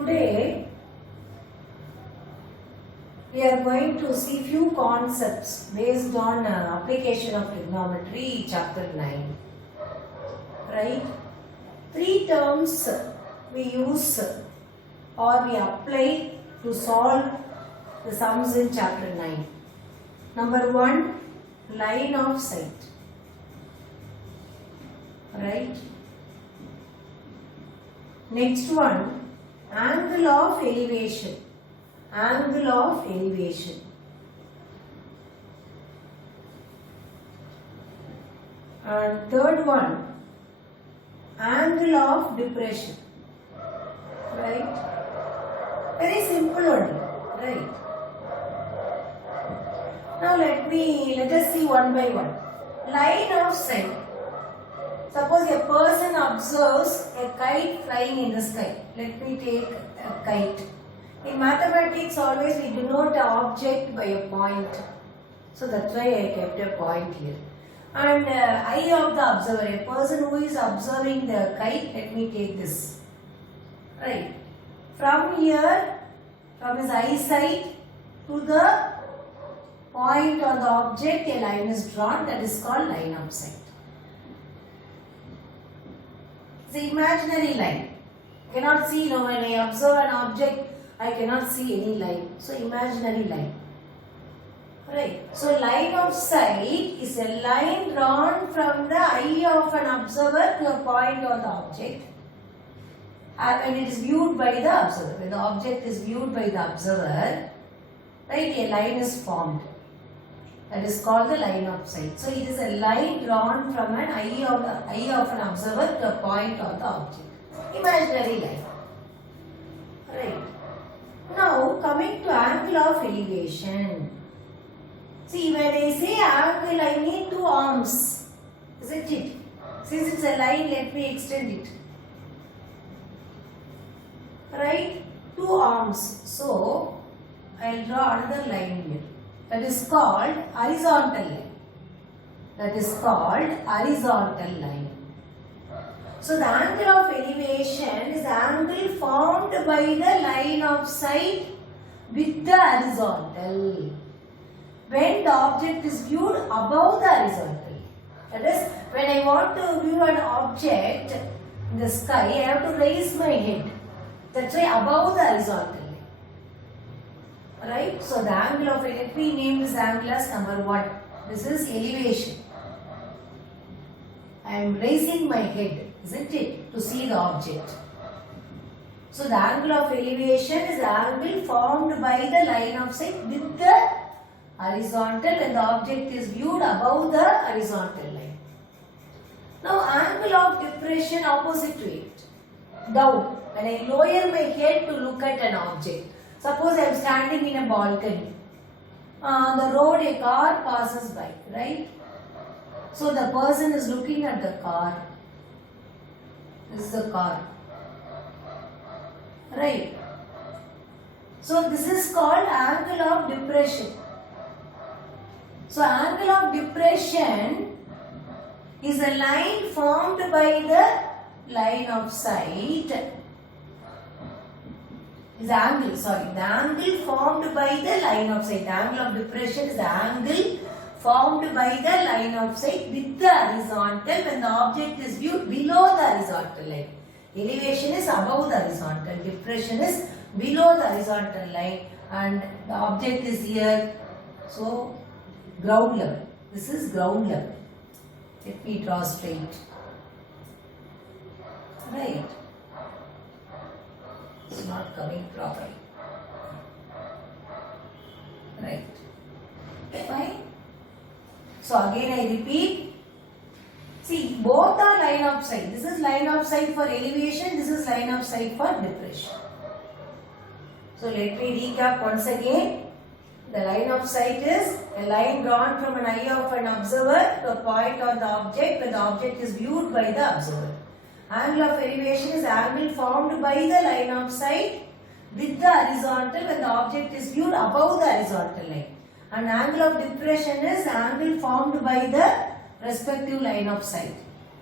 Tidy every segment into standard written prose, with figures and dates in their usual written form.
Today we are going to see few concepts based on application of trigonometry chapter 9. Right? 3 terms we use or we apply to solve the sums in chapter 9. Number 1, line of sight. Right? Next one, angle of elevation. Angle of elevation. And third one, angle of depression. Right? Very simple only. Right? Now let us see one by one. Line of sight. Suppose a person observes a kite flying in the sky. Let me take a kite. In mathematics, always we denote an object by a point. So that's why I kept a point here. And eye of the observer, a person who is observing the kite, let me take this. Right. From here, from his eyesight to the point on the object, a line is drawn, that is called line of sight. It's an imaginary line. Cannot see, when I observe an object, I cannot see any line. So, imaginary line. Right. So, line of sight is a line drawn from the eye of an observer to a point on the object. And when it is viewed by the observer, when the object is viewed by the observer, right, a line is formed. That is called the line of sight. So, it is a line drawn from an eye of an observer to a point on the object. Imaginary line. Right. Now, coming to angle of elevation. See, when I say angle, I need 2 arms. Isn't it? Since it's a line, let me extend it. Right? 2 arms. So, I'll draw another line here. That is called horizontal line. That is called horizontal line. So, the angle of elevation is the angle formed by the line of sight with the horizontal. When the object is viewed above the horizontal. That is, when I want to view an object in the sky, I have to raise my head. That's why above the horizontal. Right? So, the angle of it, let me name this angle as number 1. This is elevation. I am raising my head, isn't it, to see the object. So, the angle of elevation is the angle formed by the line of sight with the horizontal when the object is viewed above the horizontal line. Now, angle of depression opposite to it, down. When I lower my head to look at an object. Suppose I am standing in a balcony. On the road a car passes by, right? So the person is looking at the car. This is the car. Right? So this is called angle of depression. So angle of depression is a line formed by the line of sight. The angle formed by the line of sight. The angle of depression is the angle formed by the line of sight with the horizontal when the object is viewed below the horizontal line. Elevation is above the horizontal, depression is below the horizontal line, and the object is here. So, ground level. This is ground level. Let me draw straight. Right. It's not coming properly. Right. Fine. So again I repeat. See, both are line of sight. This is line of sight for elevation. This is line of sight for depression. So let me recap once again. The line of sight is a line drawn from an eye of an observer to a point on the object when the object is viewed by the observer. Angle of elevation is the angle formed by the line of sight with the horizontal when the object is viewed above the horizontal line. And angle of depression is the angle formed by the respective line of sight.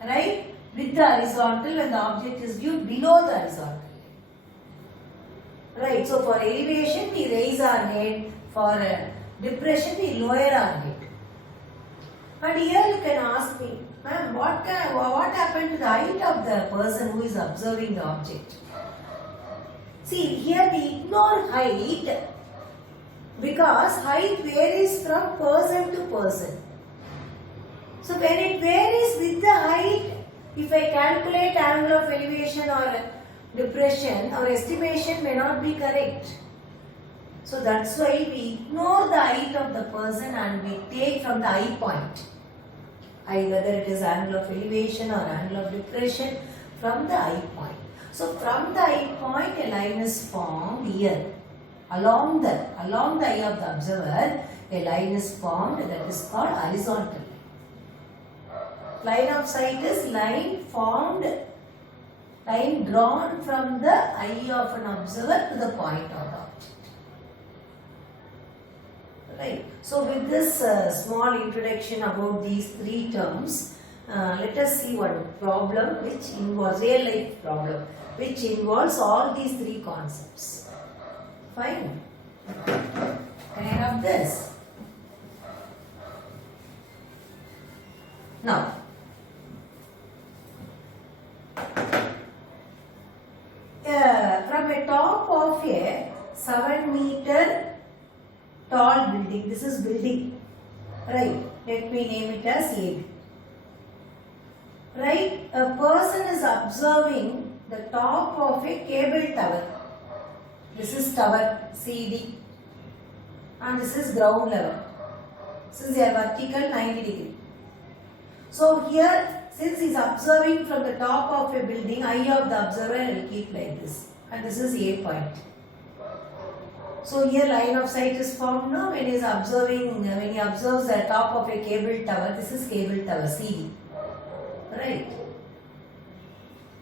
Right? With the horizontal when the object is viewed below the horizontal line. Right. So for elevation we raise our head. For depression we lower our head. And here you can ask me, ma'am, what happened to the height of the person who is observing the object? See, here we ignore height because height varies from person to person. So when it varies with the height, if I calculate angle of elevation or depression, our estimation may not be correct. So that's why we ignore the height of the person and we take from the eye point. Whether it is angle of elevation or angle of depression, from the eye point. So from the eye point a line is formed here. Along the eye of the observer, a line is formed that is called horizontal line. Line of sight is line formed, line drawn from the eye of an observer to the point of the object. Right. So with this small introduction about these three terms, let us see one problem which involves real life problem which involves all these three concepts. Fine. Can I have this? Now, from a top of a 7-meter tall building, this is building, right? Let me name it as A. Right? A person is observing the top of a cable tower. This is tower CD and this is ground level. This is a vertical 90 degree. So here, since he is observing from the top of a building, eye of the observer will keep like this, and this is A point. So here line of sight is formed now when he is observing, when he observes the top of a cable tower. This is cable tower CD. Right.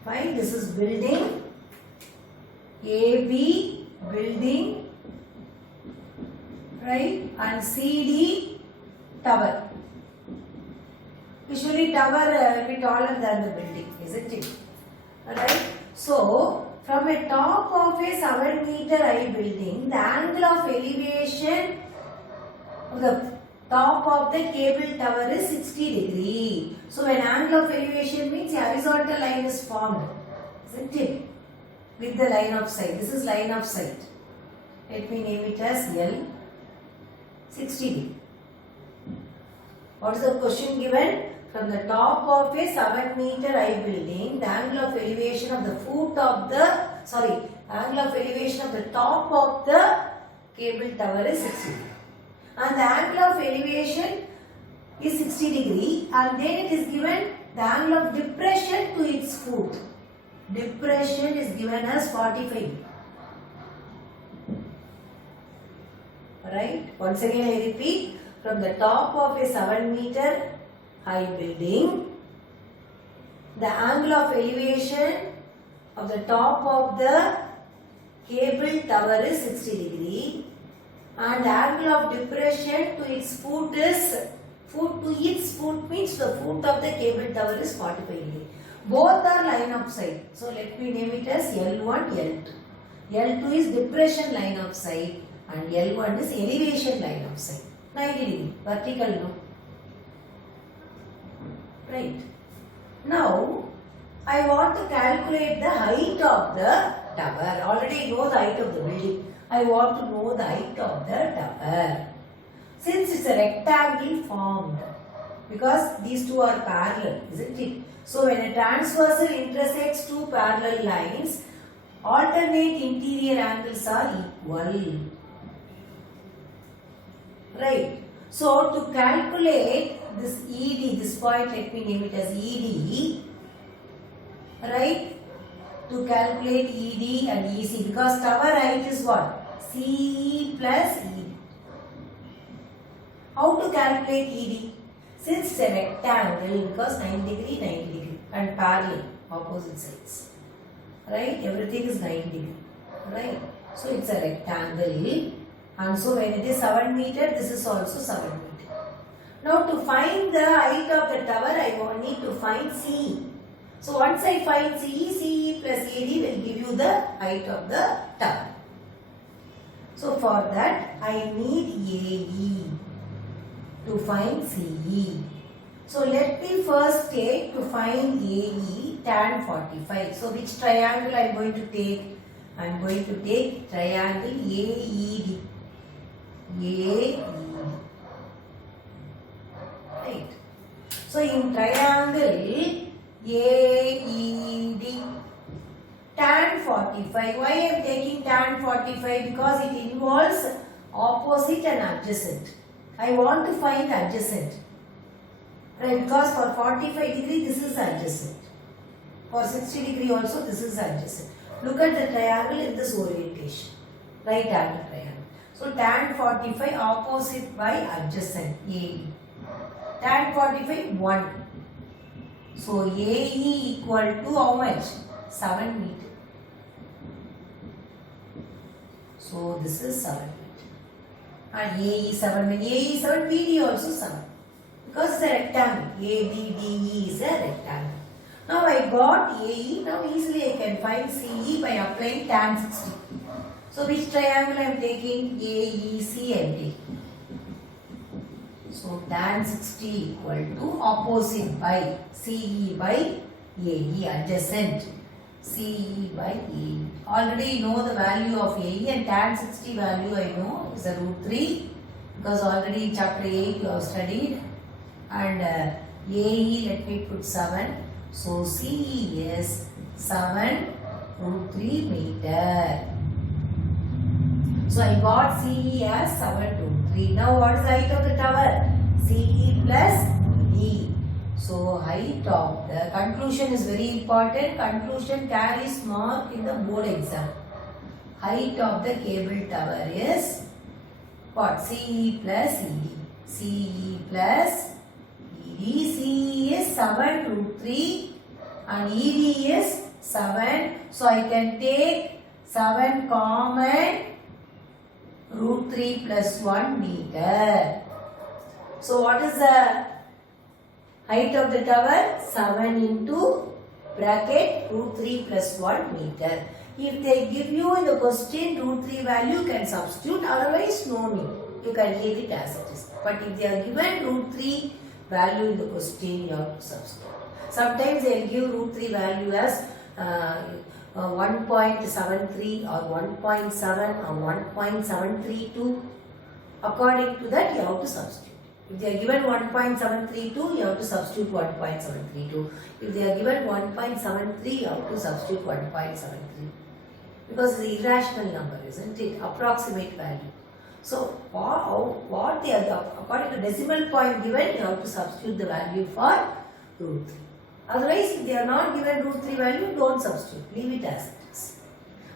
Fine. This is building AB building, right, and CD tower. Usually tower will be taller than the building, isn't it? Alright. So from a top of a 7-meter high building, the angle of elevation of the top of the cable tower is 60 degree. So when angle of elevation means a horizontal line is formed, isn't it? With the line of sight. This is line of sight. Let me name it as L. 60 degree. What is the question given? From the top of a 7-meter high building, the angle of elevation of the angle of elevation of the top of the cable tower is 60 degree. And the angle of elevation is 60 degree, and then it is given the angle of depression to its foot. Depression is given as 45 degree. Right? Once again I repeat, from the top of a 7-meter high building, the angle of elevation of the top of the cable tower is 60 degree, and the angle of depression to its foot means the foot of the cable tower is 45 degree. Both are line of sight. So let me name it as L1, L2. L2 is depression line of sight and L1 is elevation line of sight. 90 degree, vertical no. Right. Now, I want to calculate the height of the tower. Already I know the height of the building. I want to know the height of the tower. Since it's a rectangle formed, because these two are parallel, isn't it? So when a transversal intersects two parallel lines, alternate interior angles are equal. Right. So to calculate this ED, this point, let me name it as ED. Right. To calculate ED and EC, because tower height is what? CE plus ED. How to calculate ED? Since it's a rectangle, because 90 degree, 90 degree and parallel, opposite sides. Right? Everything is 90 degree. Right? So it's a rectangle. And so when it is 7 meter, this is also 7 meter. Now to find the height of the tower, I need to find CE. So once I find CE, CE plus AD will give you the height of the tower. So for that I need AE to find CE. So let me first take to find AE tan 45. So which triangle I am going to take? I am going to take triangle AED. AED. Right. So in triangle AED tan 45. Why I am taking tan 45? Because it involves opposite and adjacent. I want to find adjacent. Right, because for 45 degree this is adjacent. For 60 degree also this is adjacent. Look at the triangle in this orientation. Right angle triangle. So tan 45 opposite by adjacent AE. Tan 45 1. So AE equal to how much? 7 meter. So this is 7 meter. And AE 7 meter. AE 7, BD also 7. Because it's a rectangle. ABDE is a rectangle. Now I got AE. Now easily I can find CE by applying tan 60. So which triangle I am taking? AEC I am taking. So tan 60 equal to opposite by CE by AE, adjacent. CE by AE. Already know the value of AE, and tan 60 value I know is a root 3, because already in chapter 8 you have studied. And AE, let me put 7. So CE is 7 root 3 meter. So I got CE as 7 root 3. Now what is the height of the tower? CE plus E. So height of the conclusion is very important. Conclusion carries mark in the board exam. Height of the cable tower is what? CE plus ED. CE plus ED. CE is 7 root 3 and ED is 7. So I can take 7 common, root 3 plus 1 meter. So what is the height of the tower? 7 into bracket root 3 plus 1 meter. If they give you in the question root 3 value, you can substitute. Otherwise, no need. You can leave it as it is. But if they are given root 3 value in the question, you have to substitute. Sometimes they will give root 3 value as 1.73 or 1.7 or 1.732. According to that, you have to substitute. If they are given 1.732, you have to substitute 1.732. If they are given 1.73, you have to substitute 1.73. Because it's an irrational number, isn't it? Approximate value. So, what they are, according to decimal point given, you have to substitute the value for root 3. Otherwise, if they are not given root 3 value, don't substitute. Leave it as it is.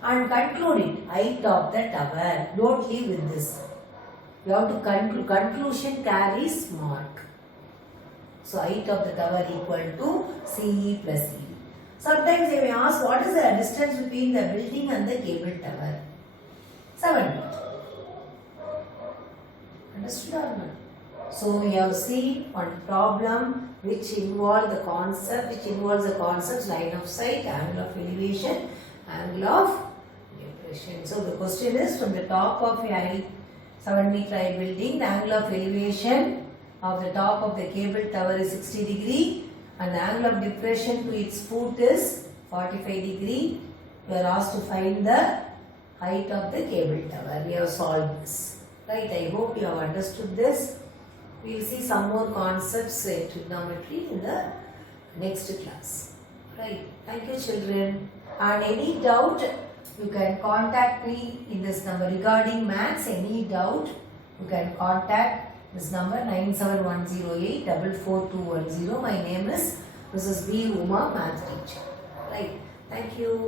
And conclude it. Height of the tower. Don't leave with this. You have to conclude. Conclusion carries mark. So height of the tower equal to CE plus ED. Sometimes they may ask what is the distance between the building and the cable tower? 7 meters. Understood or not? So we have seen one problem which involves the concepts line of sight, angle of elevation, angle of depression. So the question is, from the top of a 7 meter high building, the angle of elevation of the top of the cable tower is 60 degree and the angle of depression to its foot is 45 degree. We are asked to find the height of the cable tower. We have solved this. Right, I hope you have understood this. We will see some more concepts in trigonometry in the next class. Right, thank you children. And any doubt, you can contact me in this number regarding maths. Any doubt, you can contact this number 97108 44210. My name is Mrs. B. Uma, math teacher. Right, thank you.